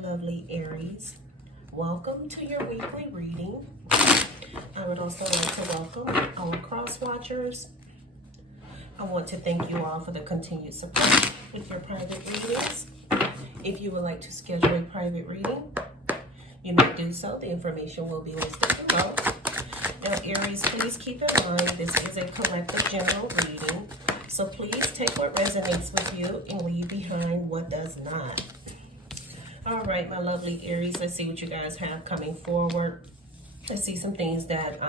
lovely Aries. Welcome to your weekly reading. I would also like to welcome our cross watchers. I want to thank you all for the continued support with your private readings. If you would like to schedule a private reading, you may do so. The information will be listed below. Now, Aries, please keep in mind this is a collective general reading, so please take what resonates with you and leave behind what does not. All right, my lovely Aries, let's see what you guys have coming forward. Let's see some things that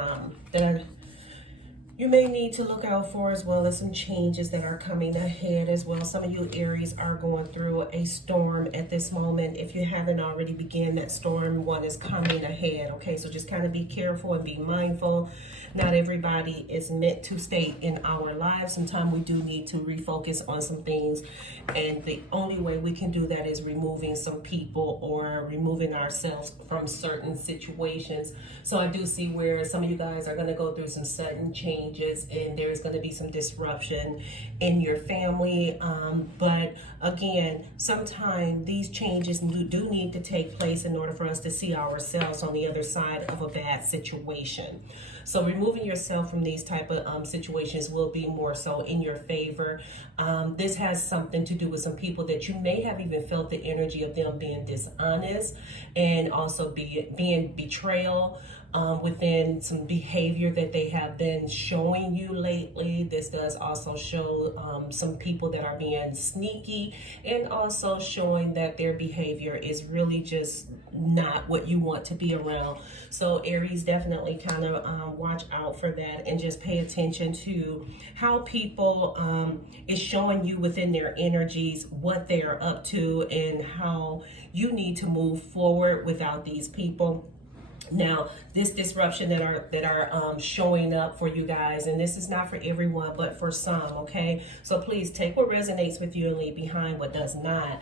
you may need to look out for, as well as some changes that are coming ahead as well. Some of you Aries are going through a storm at this moment. If you haven't already begun that storm, one is coming ahead. Okay, so just kind of be careful and be mindful. Not everybody is meant to stay in our lives. Sometimes we do need to refocus on some things, and the only way we can do that is removing some people or removing ourselves from certain situations. So I do see where some of you guys are going to go through some sudden changes, and there's going to be some disruption in your family. But again, sometimes these changes do need to take place in order for us to see ourselves on the other side of a bad situation. So removing yourself from these type of situations will be more so in your favor. This has something to do with some people that you may have even felt the energy of them being dishonest, and also being betrayal within some behavior that they have been showing you lately. This does also show some people that are being sneaky, and also showing that their behavior is really just not what you want to be around. So Aries, definitely kind of watch out for that, and just pay attention to how people is showing you within their energies what they are up to, and how you need to move forward without these people. Now, this disruption that are showing up for you guys, and this is not for everyone, but for some, okay? So please take what resonates with you and leave behind what does not.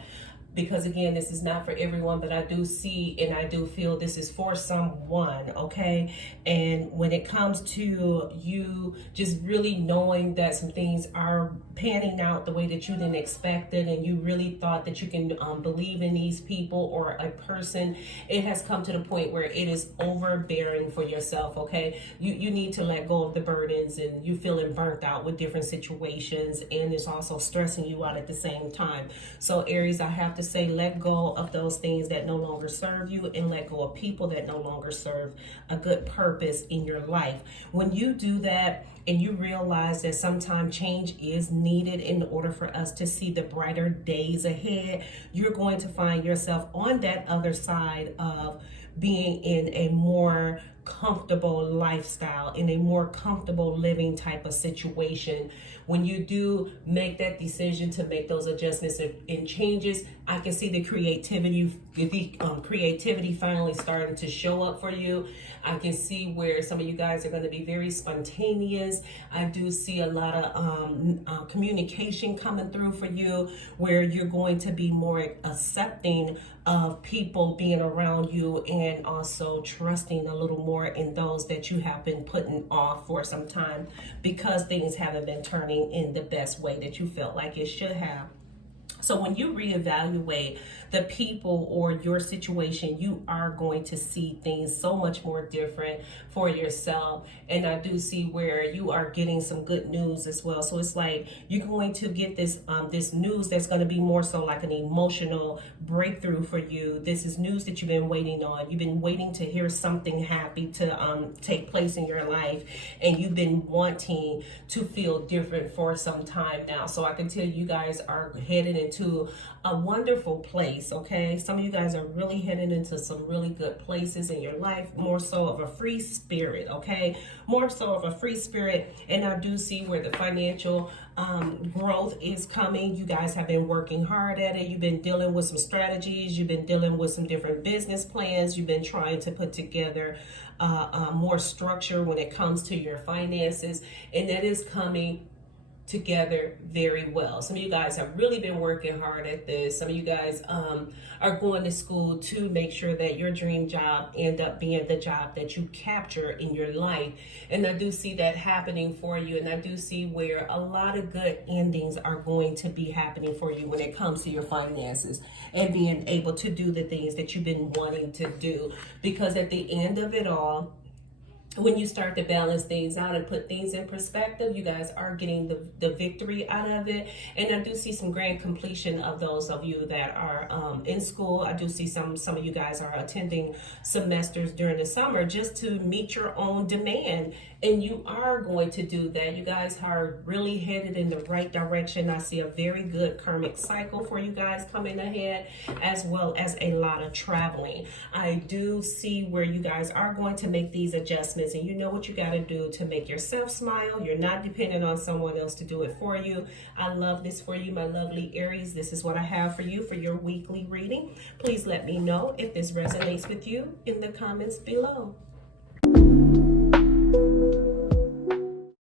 Because again, this is not for everyone, but I do see and I do feel this is for someone, okay? And when it comes to you just really knowing that some things are panning out the way that you didn't expect it, and you really thought that you can believe in these people or a person, it has come to the point where it is overbearing for yourself, okay? You need to let go of the burdens, and you feeling burnt out with different situations, and it's also stressing you out at the same time. So Aries, I have to say, let go of those things that no longer serve you, and let go of people that no longer serve a good purpose in your life. When you do that, and you realize that sometimes change is needed in order for us to see the brighter days ahead, you're going to find yourself on that other side of being in a more comfortable lifestyle, in a more comfortable living type of situation. When you do make that decision to make those adjustments and changes, I can see the creativity finally starting to show up for you. I can see where some of you guys are going to be very spontaneous. I do see a lot of communication coming through for you, where you're going to be more accepting of people being around you, and also trusting a little more in those that you have been putting off for some time, because things haven't been turning in the best way that you felt like it should have. So when you reevaluate the people or your situation, you are going to see things so much more different for yourself. And I do see where you are getting some good news as well. So it's like you're going to get this this news that's going to be more so like an emotional breakthrough for you. This is news that you've been waiting on. You've been waiting to hear something happy to take place in your life, and you've been wanting to feel different for some time now. So I can tell you guys are headed into a wonderful place, okay? Some of you guys are really heading into some really good places in your life, more so of a free spirit, okay? More so of a free spirit. And I do see where the financial growth is coming. You guys have been working hard at it. You've been dealing with some strategies. You've been dealing with some different business plans. You've been trying to put together more structure when it comes to your finances, and that is coming together very well. Some of you guys have really been working hard at this. Some of you guys are going to school to make sure that your dream job end up being the job that you capture in your life. And I do see that happening for you. And I do see where a lot of good endings are going to be happening for you when it comes to your finances and being able to do the things that you've been wanting to do. Because at the end of it all, when you start to balance things out and put things in perspective, you guys are getting the victory out of it. And I do see some grand completion of those of you that are in school. I do see some of you guys are attending semesters during the summer just to meet your own demand. And you are going to do that. You guys are really headed in the right direction. I see a very good karmic cycle for you guys coming ahead, as well as a lot of traveling. I do see where you guys are going to make these adjustments, and you know what you got to do to make yourself smile. You're not dependent on someone else to do it for you. I love this for you, my lovely Aries. This is what I have for you for your weekly reading. Please let me know if this resonates with you in the comments below.